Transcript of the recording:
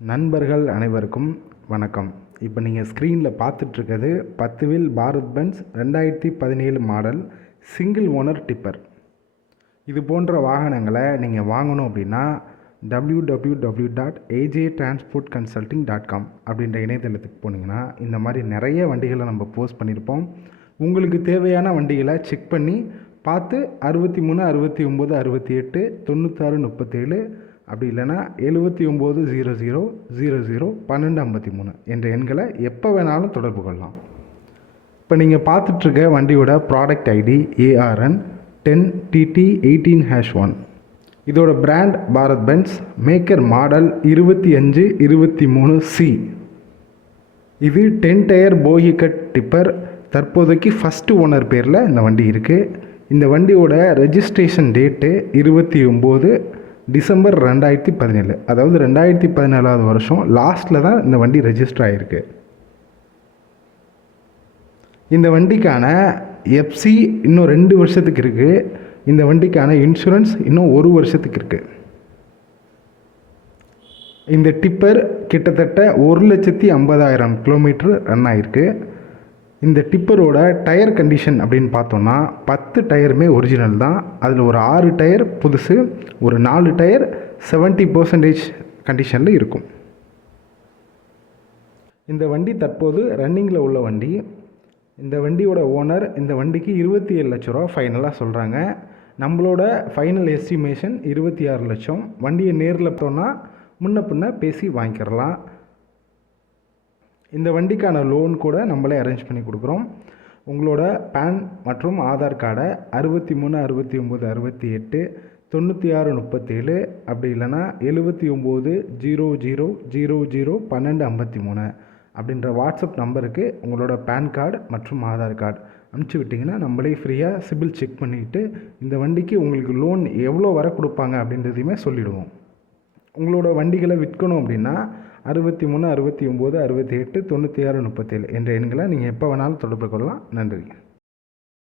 நண்பர்கள் அனைவருக்கும் வணக்கம். இப்போ நீங்கள் ஸ்க்ரீனில் பார்த்துட்ருக்கிறது 10 wheel Bharat Benz 2017 model single owner tipper. இது போன்ற வாகனங்களை நீங்கள் வாங்கணும் அப்படின்னா www.ajtransportconsulting.com அப்படின்ற இணையதளத்துக்கு போனீங்கன்னா இந்த மாதிரி நிறைய வண்டிகளை நம்ம போஸ்ட் பண்ணியிருப்போம். உங்களுக்கு தேவையான வண்டிகளை செக் பண்ணி பார்த்து 63 69 68 96 37 அப்படி இல்லைனா 79 00 00 12 53 என்ற எண்களை எப்போ வேணாலும் தொடர்பு கொள்ளலாம். இப்போ நீங்கள் பார்த்துட்ருக்க வண்டியோட ப்ராடக்ட் ஐடி ARN 10TT18-1. இதோட brand Bharat Benz, maker model 2523C. இது 10 டயர் போகி கட் டிப்பர். தற்போதைக்கு ஃபஸ்ட்டு ஓனர் பேரில் இந்த வண்டி இருக்குது. இந்த வண்டியோட ரெஜிஸ்ட்ரேஷன் டேட்டு 29 டிசம்பர் 2017. அதாவது 2017 வருஷம் லாஸ்ட்டில் தான் இந்த வண்டி ரெஜிஸ்டர் ஆகிருக்கு. இந்த வண்டிக்கான FC இன்னும் 2 வருஷத்துக்கு இருக்குது. இந்த வண்டிக்கான இன்சூரன்ஸ் இன்னும் 1 வருஷத்துக்கு இருக்குது. இந்த டிப்பர் கிட்டத்தட்ட 1,50,000 கிலோமீட்டர் ரன் ஆகிருக்கு. இந்த டிப்பரோட டயர் கண்டிஷன் அப்படின்னு பார்த்தோன்னா 10 டயருமே ஒரிஜினல் தான். அதில் ஒரு 6 டயர் புதுசு, ஒரு 4 டயர் 70% கண்டிஷனில் இருக்கும். இந்த வண்டி தற்போது ரன்னிங்கில் உள்ள வண்டி. இந்த வண்டியோட ஓனர் இந்த வண்டிக்கு 27 லட்ச ரூபா ஃபைனலாக சொல்கிறாங்க. நம்மளோட ஃபைனல் எஸ்டிமேஷன் 26 லட்சம். வண்டியை நேரில் போனால் முன்ன பின்ன பேசி வாங்கிக்கிறலாம். இந்த வண்டிக்கான லோன் கூட நம்மளே அரேஞ்ச் பண்ணி கொடுக்குறோம். உங்களோட பேன் மற்றும் ஆதார் கார்டை 63 69 68 96 37 அப்படி இல்லைனா 79 00 00 12 53 அப்படின்ற வாட்ஸ்அப் நம்பருக்கு உங்களோட பேன் கார்டு மற்றும் ஆதார் கார்டு அனுப்பிச்சி விட்டிங்கன்னா நம்மளே ஃப்ரீயாக சிபில் செக் பண்ணிவிட்டு இந்த வண்டிக்கு உங்களுக்கு லோன் எவ்வளோ வர கொடுப்பாங்க அப்படின்றதையுமே சொல்லிவிடுவோம். உங்களோட வண்டிகளை விற்கணும் அப்படின்னா 63 69 68 96 37 என்ற எண்களை நீங்கள் எப்போ வேணாலும் தொடர்பு கொள்ளலாம். நன்றி.